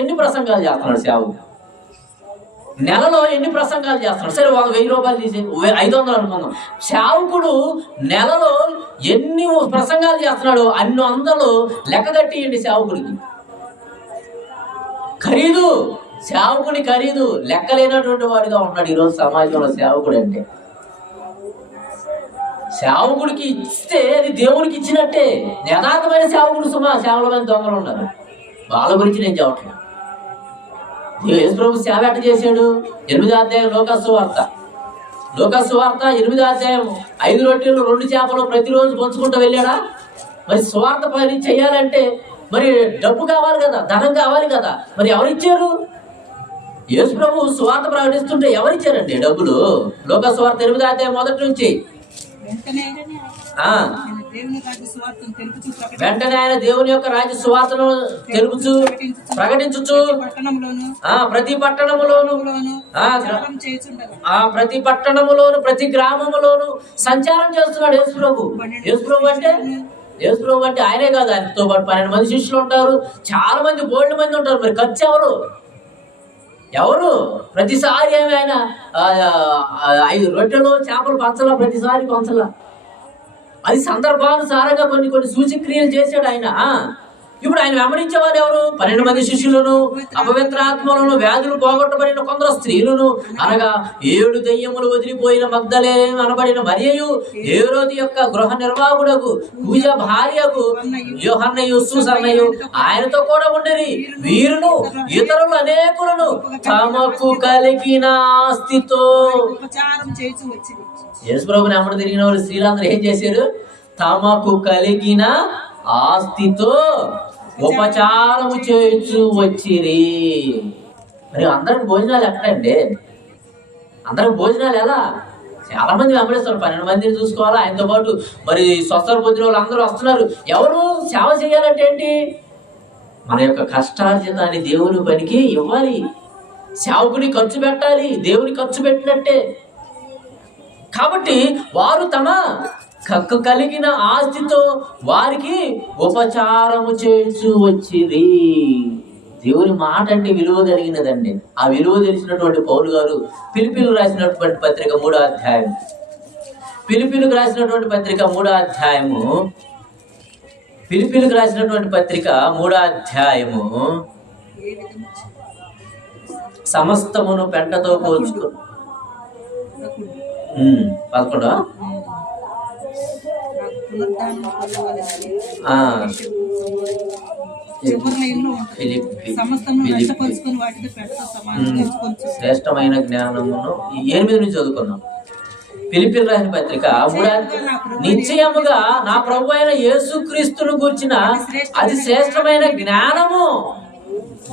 ఎన్ని ప్రసంగాలు చేస్తున్నాడు సేవకుడు? నెలలో ఎన్ని ప్రసంగాలు చేస్తున్నాడు? సరే 1,000 రూపాయలు తీసి 500 అనుకుందాం. సేవకుడు నెలలో ఎన్ని ప్రసంగాలు చేస్తున్నాడు? అన్ని వందలు లెక్క కట్టియండి. సేవకుడికి ఖరీదు, సేవకుడి ఖరీదు లెక్కలేనటువంటి వాడిగా ఉన్నాడు ఈరోజు సమాజంలో సేవకుడు. అంటే సేవకుడికి ఇస్తే అది దేవుడికి ఇచ్చినట్టే. యథార్థమైన సేవకుడు సేవల మీద దొంగలు ఉన్నారు, వాళ్ళ గురించి నేను చెప్పట్లేదు. యేసు ప్రభు సేవ ఎట్ట చేశాడు? 8వ అధ్యాయం లోకాసు వార్త 8వ అధ్యాయం 5 రొట్టెలు 2 చేపలు ప్రతిరోజు పంచుకుంటూ వెళ్ళాడా? మరి సువార్త పని చేయాలంటే మరి డబ్బు కావాలి కదా, ధనం కావాలి కదా. మరి ఎవరిచ్చారు? యేసు ప్రభు సువార్త ప్రకటిస్తుంటే ఎవరిచ్చారండి డబ్బులు? లోకాసు వార్త 8వ అధ్యాయం 1 నుంచి వెంటనే ఆయన దేవుని యొక్క రాజ్య సువార్తను తెలుపుచు ప్రకటించుచు ప్రతి పట్టణములోను ప్రతి గ్రామములోను సంచారం చేస్తున్నాడు యేసు ప్రభు. యేసు ప్రభు అంటే ఆయనే కాదు, ఆయనతో పాటు 12 మంది శిష్యులు ఉంటారు, చాలా మంది బోల్డ్ మంది ఉంటారు. మరి ఖర్చు ఎవరు? ప్రతిసారి ఏమి ఆయన 5 రొట్టెలు చేపలు పంచలా, ప్రతిసారి పంచలా. అది సందర్భానుసారంగా కొన్ని సూచక్రియలు చేశాడు ఆయన. ఇప్పుడు ఆయన వెంబడించేవారు ఎవరు? 12 మంది శిష్యులను, అపవిత్రాత్మలను, వ్యాధులు పోగొట్టబడిన కొందరు స్త్రీలను, అనగా 7 దయ్యములు వదిలిపోయిన మగ్దలే అనబడిన మరియయు, హేరోదు యొక్క గృహ నిర్వాహకుడకు పూజ భార్యకు యోహన్నయు సూసన్నయు ఆయనతో కూడా ఉండేది. వీరును ఇతరులు అనేకులను తమకు కలిగిన ఆస్తితో యేసుప్రభుని వెంబడి తిరిగిన వాళ్ళు స్త్రీలందరూ ఏం చేశారు? తమకు కలిగిన ఆస్తితో ఉపచారము చేయొచ్చు వచ్చిరి. మరి అందరికి భోజనాలు ఎక్కడండి? అందరికి భోజనాలు ఎలా? చాలా మంది వెంబడిస్తారు, 12 మందిని చూసుకోవాలా, ఆయనతో పాటు మరి స్వస్థ పొందిన వాళ్ళు అందరూ వస్తున్నారు. ఎవరు సేవ చేయాలంటే ఏంటి? మన యొక్క కష్టార్జితాన్ని దేవుని పనికి ఇవ్వాలి. సేవకుని ఖర్చు పెట్టాలి, దేవుని ఖర్చు పెట్టినట్టే. కాబట్టి వారు తమ కలిగిన ఆస్తితో వారికి ఉపచారము చేస్తూ వచ్చిరి. దేవుని మాట అంటే విలువ కలిగినదండి. ఆ విలువ తెలిసినటువంటి పౌలు గారు ఫిలిప్పీలకు రాసినటువంటి పత్రిక 3వ అధ్యాయం, ఫిలిప్పీలకు రాసినటువంటి పత్రిక 3వ అధ్యాయము, ఫిలిప్పీలకు రాసినటువంటి పత్రిక 3వ అధ్యాయము, సమస్తమును పెంటతో పోల్చుకో 11 శ్రేష్టమైన జ్ఞానమును 8 నుంచి చదువుకున్నాం. ఫిలిప్పీలకు రాసిన పత్రిక 3 నిశ్చయముగా నా ప్రభు అయిన యేసుక్రీస్తును గూర్చిన అతి శ్రేష్టమైన జ్ఞానము.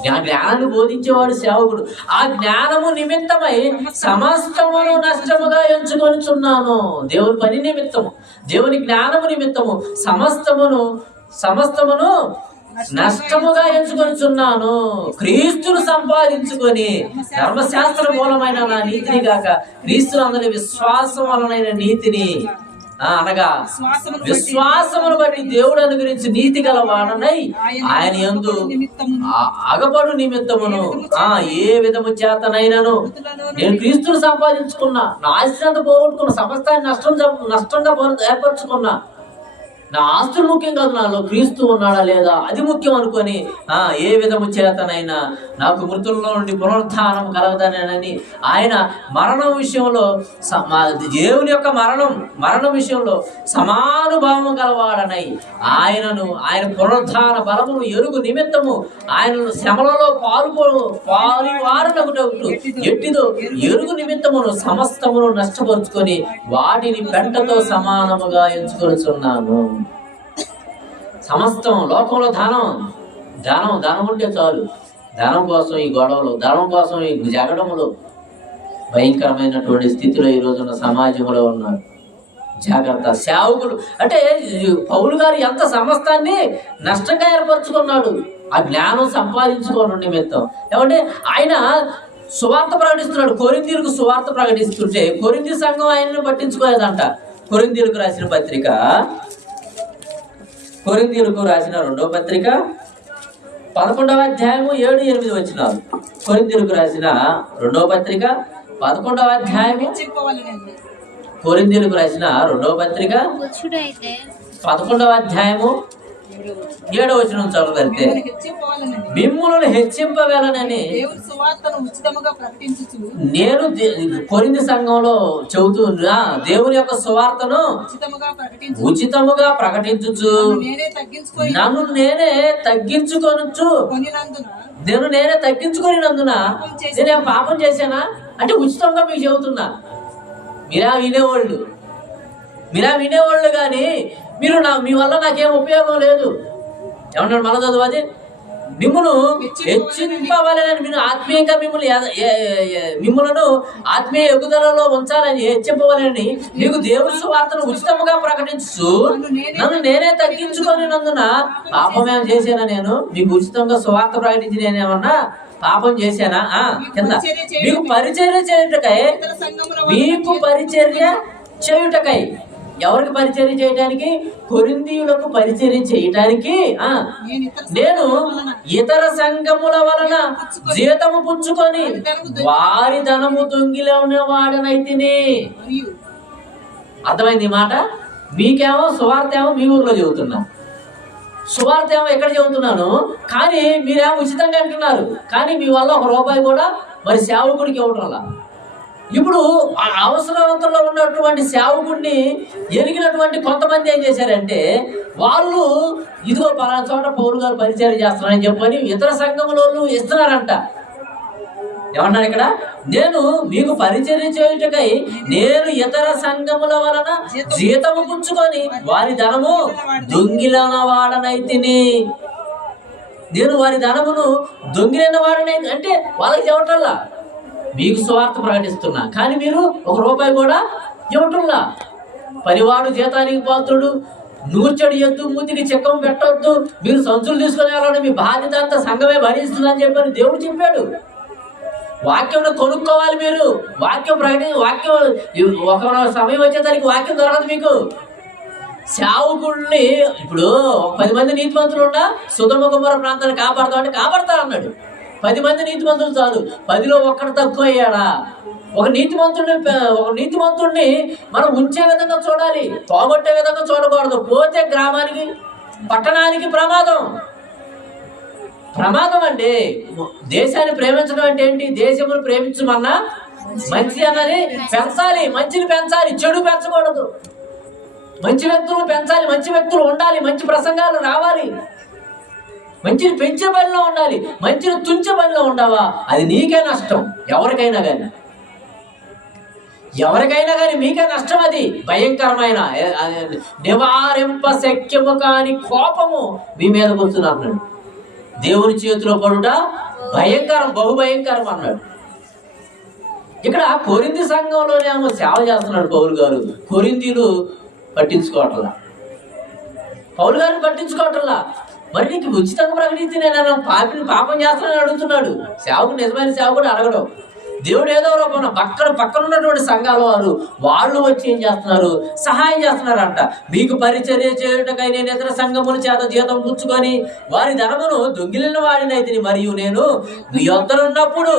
జ్ఞానాన్ని బోధించేవాడు సేవకుడు. ఆ జ్ఞానము నిమిత్తమై సమస్తమును నష్టముగా ఎంచుకొనిచున్నాను. దేవుని పని నిమిత్తము, దేవుని జ్ఞానము నిమిత్తము సమస్తమును నష్టముగా ఎంచుకొనిచున్నాను. క్రీస్తును సంపాదించుకొని ధర్మశాస్త్ర మూలమైన నా నీతిని కాక క్రీస్తునందరి విశ్వాసం వలనైన నీతిని అనగా విశ్వాసమును బట్టి దేవుడు అనుగ్రహించి నీతి గల వాడనై ఆయన యందు అగపడు నిమిత్తమును ఏ విధము చేతనైనను నేను క్రీస్తును సంపాదించుకున్నా, నా ఆశ్రత పోగొట్టుకున్న, సమస్తాన్ని నష్టంగా ఏర్పరచుకున్నా, నా ఆస్తులు ముఖ్యం కాదు, నాలో క్రీస్తు ఉన్నాడా లేదా అది ముఖ్యం అనుకొని ఏ విధము చేతనైనా నాకు మృతుల్లో నుండి పునరుద్ధానం కలగదనని ఆయన మరణం విషయంలో దేవుని యొక్క మరణం విషయంలో సమానుభావం గలవాడనై ఆయన పునరుద్ధాన బలమును ఎరుగు నిమిత్తము ఆయనను శ్రమలలో పాలువారనగుట ఎట్టిదో ఎరుగు నిమిత్తమును సమస్తమును నష్టపరుచుకొని వాటిని పెంటతో సమానముగా ఎంచుకొనిచున్నాను. సమస్తం లోకంలో ధనం ఉంటే చాలు. ధనం కోసం ఈ గొడవలు, ధనం కోసం ఈ జగడములు, భయంకరమైనటువంటి స్థితిలో ఈ రోజున సమాజంలో ఉన్నారు. జాగ్రత్త. సేవకులు అంటే పౌలు గారు ఎంత సమస్తాన్ని నష్టంగా ఏర్పరచుకున్నాడు ఆ జ్ఞానం సంపాదించుకోవడం నిమిత్తం. ఏమంటే ఆయన సువార్త ప్రకటిస్తున్నాడు, కొరింథీయులకు సువార్త ప్రకటిస్తుంటే కొరింథీ సంఘం ఆయనను పట్టించుకోలేదంట. కొరింథీయులకు రాసిన పత్రిక, కొరింథీయులకు రాసిన 2వ పత్రిక 11వ అధ్యాయము 7-8 వచనాలు. కొరింథీయులకు రాసిన 2వ పత్రిక 11వ అధ్యాయము, కొరింథీయులకు రాసిన 2వ పత్రిక 11వ అధ్యాయము 7వ వచనం చదవగలిగితే, మిమ్ములను హెచ్చింపగలనని నేను కొరింథీ సంఘంలో చెబుతున్నా, దేవుని యొక్క సువార్తను ఉచితముగా ప్రకటించుచు నన్ను నేనే తగ్గించుకొనొచ్చు. నేను నేనే తగ్గించుకొనినందున నేనేం పాపం చేశానా అంటే ఉచితంగా మీకు చెబుతున్నా. మీరా వినేవాళ్ళు కానీ మీ వల్ల నాకేం ఉపయోగం లేదు. ఏమన్నాడు మళ్ళా చదువు అది, మిమ్మల్ని హెచ్చింపవాలని, మీరు ఆత్మీయంగా మిమ్మల్ని ఆత్మీయ ఎగుదలలో ఉంచాలని హెచ్చింపవాలని మీకు దేవుని సువార్తను ఉచితముగా ప్రకటించు నన్ను నేనే తగ్గించుకొనినందున పాపమేం చేశానా? నేను మీకు ఉచితంగా సువార్త ప్రకటించి నేనేమన్నా పాపం చేశానా? కింద మీకు పరిచర్య చేయుటకై ఎవరికి పరిచర్య చేయడానికి? కొరింథీయులకు పరిచర్య చేయడానికి నేను ఇతర సంఘముల వలన జీతము పుచ్చుకొని వారి ధనము దొంగిలిన వాడనైతిని. అర్థమైంది ఈ మాట? మీకేమో సువార్త ఏమో మీ ఊర్లో చెబుతున్నా, సువార్త ఏమో ఎక్కడ చెబుతున్నాను, కానీ మీరేమో ఉచితంగా అంటున్నారు. కానీ మీ వల్ల ₹1 కూడా మరి సేవకుడికి ఇవ్వటం అలా. ఇప్పుడు అవసరవంతంలో ఉన్నటువంటి సేవకుడిని ఎరిగినటువంటి కొంతమంది ఏం చేశారంటే, వాళ్ళు ఇదిగో పలానా చోట పౌలు గారు పరిచయం చేస్తున్నారని చెప్పని ఇతర సంఘములో ఇస్తున్నారంట. ఏమన్నారు ఇక్కడ? నేను మీకు పరిచర్య చేయుటకై నేను ఇతర సంఘముల వలన జీతము పుచ్చుకొని వారి ధనము దొంగిలిన వాడనైతిని. నేను వారి ధనమును దొంగిలిన వాడనైతే అంటే వాళ్ళకి చెప్పటల్లా, మీకు స్వార్థ ప్రకటిస్తున్నా, కానీ మీరు ₹1 కూడా ఇవ్వటంలా. పనివాడు జీతానికి పాత్రుడు, నూర్చడి ఎద్దు మూతికి చెక్కం పెట్టవద్దు, మీరు సంచులు తీసుకుని వెళ్ళాలని మీ బాధ్యత అంతా సంఘమే భరిస్తుందని చెప్పని దేవుడు చెప్పాడు. వాక్యం కొనుక్కోవాలి మీరు. వాక్యం ఒక సమయం వచ్చేసరికి వాక్యం దొరకదు మీకు. సేవకుల్ని ఇప్పుడు 10 మంది నీతిమంతులు ఉన్నా సుధమ కుమార ప్రాంతాన్ని కాపాడుతామంటే కాపాడతా అన్నాడు. 10 మంది నీతిమంతులు చాలు, 10లో ఒక్కడు తక్కువ అయ్యాడా? ఒక నీతిమంతుడిని మనం ఉంచే విధంగా చూడాలి, పోగొట్టే విధంగా చూడకూడదు. పోతే గ్రామానికి పట్టణానికి ప్రమాదం అండి. దేశాన్ని ప్రేమించడం అంటే ఏంటి? దేశమును ప్రేమించమన్నా మంచి అన్నది పెంచాలి, మంచిని పెంచాలి, చెడు పెంచకూడదు. మంచి వ్యక్తులు పెంచాలి, మంచి వ్యక్తులు ఉండాలి, మంచి ప్రసంగాలు రావాలి, మంచిని పెంచే పనిలో ఉండాలి. మంచిని తుంచే పనిలో ఉండవా అది నీకే నష్టం. ఎవరికైనా కానీ మీకే నష్టం. అది భయంకరమైన నివారింప శక్యము కాని కోపము మీ మీదకి వస్తుంది అన్నాడు. దేవుని చేతిలో పడుట భయంకరం, బహుభయంకరం అన్నాడు. ఇక్కడ కొరింథీ సంఘంలోనేమో సేవ చేస్తున్నాడు పౌలు గారు. కొరింథీయులు పట్టించుకోవట్లా, పౌలు గారిని పట్టించుకోవట్లా. మరి నీకు ఉచితంగా ప్రకటించి నేను పాపం చేస్తానని అడుగుతున్నాడు. సేవకుడు, నిజమైన సేవకుడు అడగడం. దేవుడు ఏదో రూపంలో పక్కన ఉన్నటువంటి సంఘాల వారు వాళ్ళు వచ్చి ఏం చేస్తున్నారు, సహాయం చేస్తున్నారంట. మీకు పరిచర్య చేయుటకై నేను ఇతర సంఘముల చేత జీతం పుచ్చుకొని వారి ధనమును దొంగిలిన వాడినైతిని, మరియు నేను మీ యొద్దనున్నప్పుడు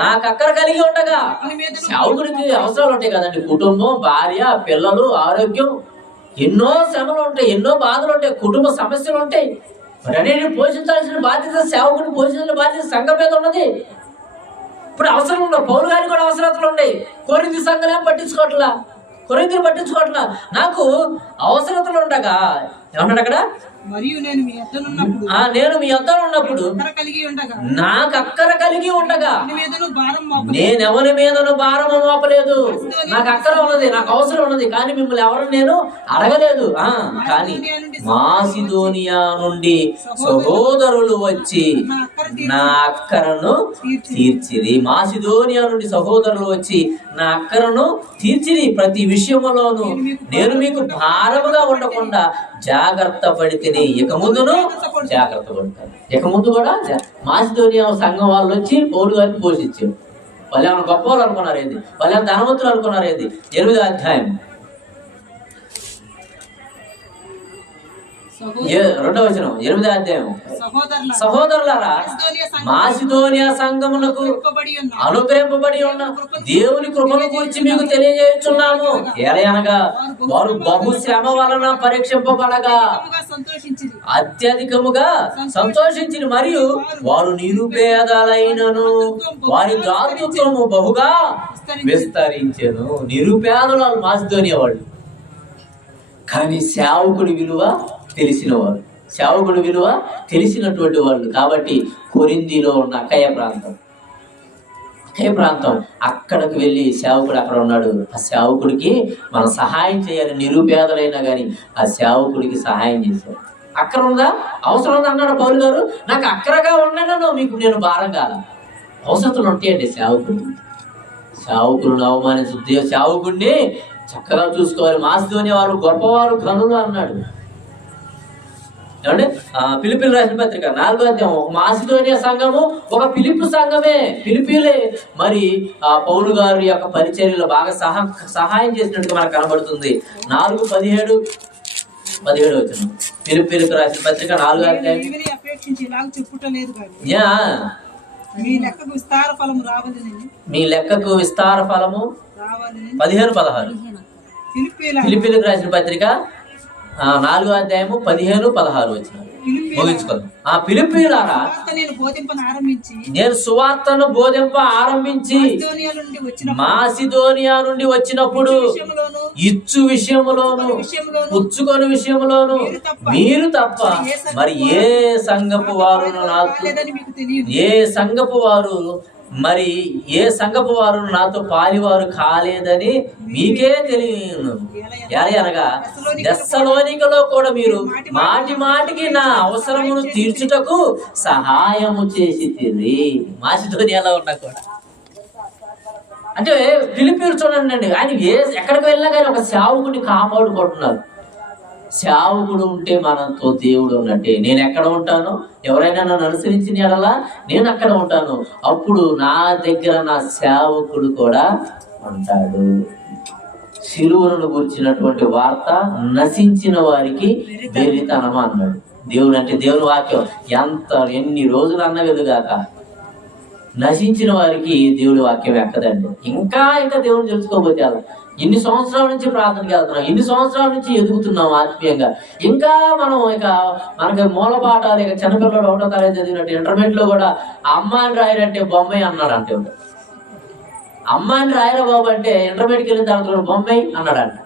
నాకు అక్కర కలిగి ఉండగా. సేవకుడికి అవసరాలు ఉంటాయి కదండి, కుటుంబం, భార్య, పిల్లలు, ఆరోగ్యం, ఎన్నో శ్రమలు ఉంటాయి, ఎన్నో బాధలు ఉంటాయి, కుటుంబ సమస్యలు ఉంటాయి. మరి అన్నిటిని పోషించాల్సిన బాధ్యత, సేవకుడిని పోషించాల్సిన బాధ్యత సంఘం మీద ఉన్నది. ఇప్పుడు అవసరం ఉండవు, పౌలు గారికి కూడా అవసరతలు ఉన్నాయి. కొరింథీ సంఘం ఏం పట్టించుకోవట్లా, కొరింథీని పట్టించుకోవట్లా. నాకు అవసరతలు ఉండగా ఏమన్నాడు అక్కడ, మరియు నేను మీ యొద్దనున్నప్పుడు నాకు అక్కర కలిగి ఉండగా నేను ఎవరి మీదను భారము మోపలేదు. నాకు అక్కర ఉన్నది, నాకు అవసరం ఉన్నది, కానీ మిమ్మల్ని ఎవరు నేను అడగలేదు. కానీ మాసిదోనియా నుండి సహోదరులు వచ్చి నా అక్కరను తీర్చిరి. మాసిదోనియా నుండి సహోదరులు వచ్చి నా అక్కరను తీర్చిరి. ప్రతి విషయములోను నేను మీకు భారముగా ఉండకుండా జాగ్రత్త పడితే ఇక ముందును జాగ్రత్త పడతాను. ఇక ముందు కూడా మాసిదోనియా సంఘం వాళ్ళు వచ్చి పౌలు గారిని పోషించారు. వాళ్ళు ఏమైనా గొప్ప వాళ్ళు అనుకున్నారు ఏంది, వాళ్ళు ఏమైనా ధనవంతులు అనుకున్నారు ఏంది. 8వ అధ్యాయం 2వ వచనం, 8వ అధ్యాయం. సహోదరులారా, మాసిదోనియా సంఘములకు అనుగ్రహింపబడి ఉన్న దేవుని కృపను గురించి మీకు తెలియజేస్తున్నాము. ఏలయనగా వారు బహుశ్రమ వలన పరీక్షింపబడగా అత్యధికముగా సంతోషించిన, మరియు వారు నిరుపేదలైనను వారి దాతృత్వము బహుగా విస్తరించెను. నిరుపేదలు మాసిదోనియా వాళ్ళు, కానీ సేవకుడి విలువ తెలిసినవారు, సేవకుడి విలువ తెలిసినటువంటి వాళ్ళు. కాబట్టి కొరింథీలో ఉన్న అక్కయ్య ప్రాంతం అక్కడికి వెళ్ళి సేవకుడు అక్కడ ఉన్నాడు. ఆ సేవకుడికి మనం సహాయం చేయాలి. నిరుపేదలైనా కానీ ఆ సేవకుడికి సహాయం చేశారు. అక్కడ ఉందా, అవసరం ఉందా అన్నాడు పౌలు గారు. నాకు అక్కరగా ఉన్నాను, మీకు నేను భారం కాల. అవసరతలు ఉంటాయండి సేవకులను అవమానించే సేవకుడిని చక్కగా చూసుకోవాలి. మాసిదోనియా వారు గొప్పవారు, ఘనులు అన్నాడు. ఏమంటే ఫిలిప్పీలు రాసిన పత్రిక 4వ అధ్యాయం, ఒక మాసిదోనియా సంఘము, ఒక ఫిలిప్పు సంఘమే. ఫిలిప్పీలే మరి పౌలు గారి యొక్క పరిచర్యలో బాగా సహాయం చేసినట్టుగా మనకు కనబడుతుంది. 4:17 వచ్చిన ఫిలిప్పీలకు రాసిన పత్రిక 4వ అధ్యాయం. మీ లెక్కకు విస్తార ఫలము 15-16. ఫిలిప్పీలకు రాసిన పత్రిక 4వ అధ్యాయము 15-16 వచ్చిన ముగించుకుందాం. ఫిలిప్పీయులారా, నేను సువార్తను బోధింప ఆరంభించి మాసిదోనియా నుండి వచ్చినప్పుడు ఇచ్చు విషయములోను పుచ్చుకొని విషయములోను మీరు తప్ప మరి ఏ సంఘపు వారు నాతో పాలివారు కాలేదని మీకే తెలియను. అనగా దెస్సలోనికలో కూడా మీరు మాటికి నా అవసరమును తీర్చుటకు సహాయము చేసి తిరి. మాసిదోనియాలో ఉన్నా కూడా అంటే ఫిలిప్పీలు చూడండి, ఆయన ఎక్కడికి వెళ్ళినా కానీ ఒక సేవకుడిని కాపాడుకుంటున్నారు. సేవకుడు ఉంటే మనతో దేవుడు ఉన్నట్టే. నేను ఎక్కడ ఉంటానో, ఎవరైనా నన్ను అనుసరించిన ఎడలా నేను అక్కడ ఉంటాను. అప్పుడు నా దగ్గర నా సేవకుడు కూడా ఉంటాడు. శిలువను గురించినటువంటి వార్త నశించిన వారికి వెర్రితనమా అన్నాడు దేవుడు. అంటే దేవుని వాక్యం ఎన్ని రోజులు అన్నగలుగాక నశించిన వారికి దేవుడి వాక్యం ఎక్కదండి. ఇంకా దేవుని తెలుసుకోబోతే అలా ఇన్ని సంవత్సరాల నుంచి ప్రార్థనకి వెళ్తున్నాం, ఇన్ని సంవత్సరాల నుంచి ఎదుగుతున్నాం ఆత్మీయంగా. ఇంకా మనకి మూలపాఠాలు, ఇక చిన్నపిల్లలు 1వ తరగతి చదివినట్టు ఇంటర్మీడియట్ లో కూడా అమ్మాయిని రాయరంటే బొమ్మాయి అన్నాడు. అంటే అమ్మాయిని రాయరా బాబు అంటే ఇంటర్మీడియట్కి వెళ్ళిన తర్వాత బొమ్మాయి అన్నాడంట.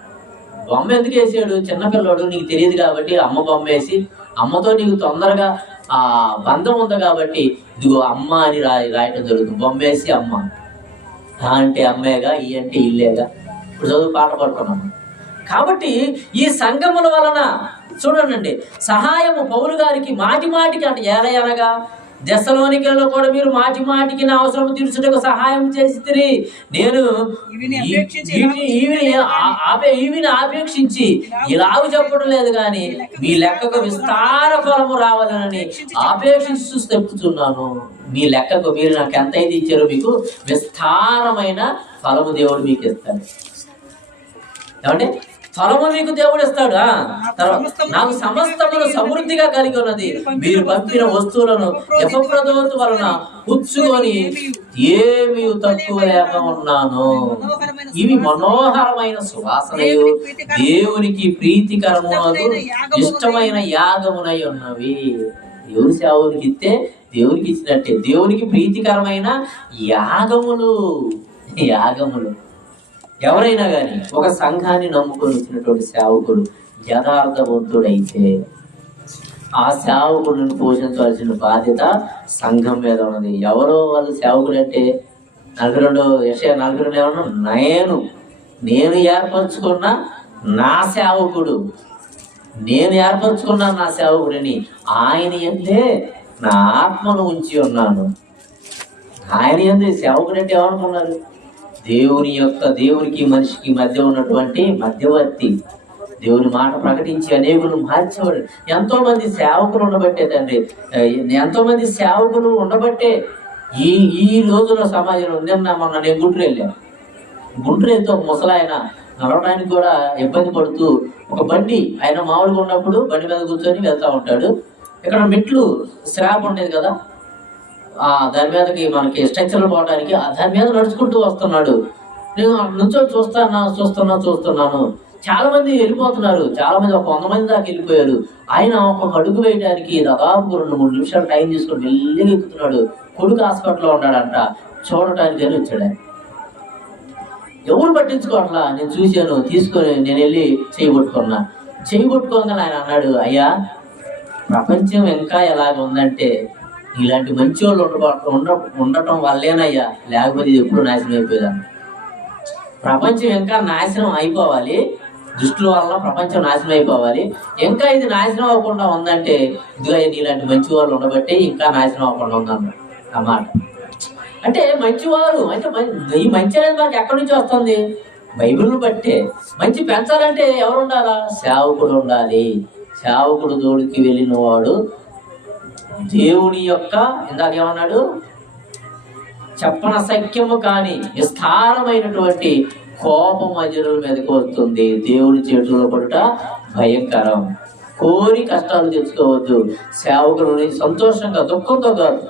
బొమ్మ ఎందుకు వేసాడు? చిన్నపిల్లడు, నీకు తెలియదు కాబట్టి అమ్మ బొమ్మ వేసి, అమ్మతో నీకు తొందరగా ఆ బంధం ఉంది కాబట్టి ఇదిగో అమ్మ అని రాయటం జరుగుతుంది. బొమ్మ వేసి అమ్మ, అంటే అమ్మేగా, ఈ అంటే ఇల్లేగా. ఇప్పుడు చదువు పాట పడుకున్నాము. కాబట్టి ఈ సంఘముల వలన చూడండి, సహాయము పౌలు గారికి మాటికి అంటే ఏలయనగా దెస్సలోనికలో కూడా మీరు మాటి మాటికి నా అవసరం తీర్చుటకు సహాయం చేసితిరి. నేను ఈవిని ఆపేక్షించి ఇలాగ చెప్పడం లేదు కానీ మీ లెక్కకు విస్తార ఫలము రావాలని ఆపేక్షిస్తూ చెప్తున్నాను. మీ లెక్కకు మీరు నాకు ఎంత అయితే ఇచ్చారో మీకు విస్తారమైన ఫలము దేవుడు మీకు ఇస్తాడు. ఏమంటే ఫలము మీకు దేవుడు ఇస్తాడు. నాకు సమస్తమును సమృద్ధిగా కలిగి ఉన్నది. మీరు పంపిన వస్తువులను ఎఫ్రదోతు వలన పుచ్చుకొని ఏమీ తక్కువ లేక ఉన్నాను. ఇవి మనోహరమైన సువాసనయు దేవునికి ప్రీతికరమునకు ఇష్టమైన యాగమునై ఉన్నవి. దేవుని సేవకునికి ఇస్తే దేవునికి ఇచ్చినట్టే. దేవునికి ప్రీతికరమైన యాగములు. ఎవరైనా కానీ ఒక సంఘాన్ని నమ్ముకొని వచ్చినటువంటి సేవకుడు యథార్థవంతుడైతే ఆ సేవకుడిని పోషించవలసిన బాధ్యత సంఘం మీద ఉన్నది. ఎవరో వాళ్ళు సేవకుడు అంటే 42 ఏమన్నా నేను ఏర్పరచుకున్న నా సేవకుడు, నేను ఏర్పరచుకున్నాను నా సేవకుడిని, ఆయన ఎందే నా ఆత్మను ఉంచి ఉన్నాను. ఆయన ఎందు సేవకుడు అంటే ఏమనుకున్నారు? దేవునికి మనిషికి మధ్య ఉన్నటువంటి మధ్యవర్తి. దేవుని మాట ప్రకటించి అనేకులు మార్చేవాడు. ఎంతో మంది సేవకులు ఉండబట్టే తండ్రి, ఎంతో మంది సేవకులు ఉండబట్టే ఈ రోజుల సమాజంలో. మొన్న నేను గుంటూరు వెళ్ళాను. గుంటూరు వెళ్తే ఒక ముసలాయన నడవడానికి కూడా ఇబ్బంది పడుతూ ఒక బండి, ఆయన మామూలుగా ఉన్నప్పుడు బండి మీద కూర్చొని వెళ్తూ ఉంటాడు. ఇక్కడ మెట్లు స్లాబ్ ఉండేది కదా, దాని మీదకి మనకి స్ట్రక్చర్లు పోవడానికి దాని మీద నడుచుకుంటూ వస్తున్నాడు. నేను నుంచో చూస్తున్నాను. చాలా మంది వెళ్ళిపోతున్నారు. చాలా మంది ఒక 100 మంది దాకా వెళ్ళిపోయారు. ఆయన ఒక అడుగు వేయడానికి దాదాపు 2-3 నిమిషాలు టైం తీసుకొని మెల్లిగా ఎక్కుతున్నాడు. కొడుకు హాస్పిటల్లో ఉన్నాడంట, చూడటానికి అని వచ్చాడు. ఎవరు పట్టించుకోవట్లా. నేను చూశాను, తీసుకొని నేను వెళ్ళి చెయ్యి కొట్టుకోగానే ఆయన అన్నాడు, అయ్యా ప్రపంచం ఇంకా ఎలాగ ఉందంటే ఇలాంటి మంచి వాళ్ళు ఉండటం వల్లేనయ్యా, లేకపోతే ఇది ఎప్పుడు నాశనం అయిపోయేదాన్ని. ప్రపంచం ఇంకా నాశనం అయిపోవాలి, దుష్టుల వల్ల ప్రపంచం నాశనం అయిపోవాలి. ఇంకా ఇది నాశనం అవ్వకుండా ఉందంటే ఇదిగా ఇలాంటి మంచి వాళ్ళు ఉండబట్టి ఇంకా నాశనం అవ్వకుండా ఉందన్న అన్నమాట. అంటే మంచివారు అంటే ఈ మంచి అనేది మనకి ఎక్కడి నుంచి వస్తుంది? బైబిల్ను బట్టే. మంచి పెంచాలంటే ఎవరు ఉండాలా? సేవకుడు ఉండాలి. సేవకుడు జోడికి వెళ్ళిన వాడు దేవుని యొక్క ఇందాక ఏమన్నాడు? చెప్పన సఖ్యము కాని విస్తారమైనటువంటి కోపం అజనుల మీదకి వస్తుంది. దేవుని చేతుల్లో పడుట భయంకరం. కోరి కష్టాలు తెచ్చుకోవద్దు. సేవకుడు సంతోషంగా, దుఃఖంతో కాదు.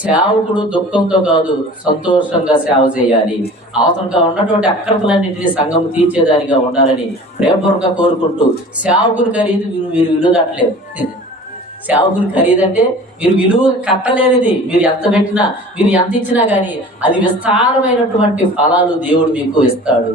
సేవకుడు దుఃఖంతో కాదు, సంతోషంగా సేవ చేయాలి. అవసరంగా ఉన్నటువంటి అక్రతలన్నింటినీ సంఘం తీర్చేదానిగా ఉండాలని ప్రేమపూర్వకంగా కోరుకుంటూ, సేవకుని ఖరీదు మీరు విలువ కట్టలేదు. సేవకుని ఖరీదంటే మీరు విలువ కట్టలేనిది. మీరు ఎంత పెట్టినా, మీరు ఎంత ఇచ్చినా కానీ అది విస్తారమైనటువంటి ఫలాలు దేవుడు మీకు ఇస్తాడు.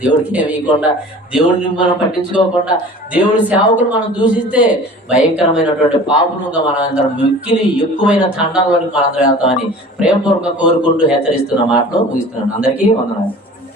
దేవుడికి ఏమి ఇవ్వకుండా, దేవుడిని మనం పట్టించుకోకుండా, దేవుడి సేవకులు మనం దూషిస్తే భయంకరమైనటువంటి పాపులుగా మనం అందరం మిక్కిలి ఎక్కువైన తండాల్లోనికి మనందరం వెళ్తామని ప్రేమపూర్వకంగా కోరుకుంటూ హెచ్చరిస్తున్న మాటలు ముగిస్తున్నాను. అందరికీ వందనాలు.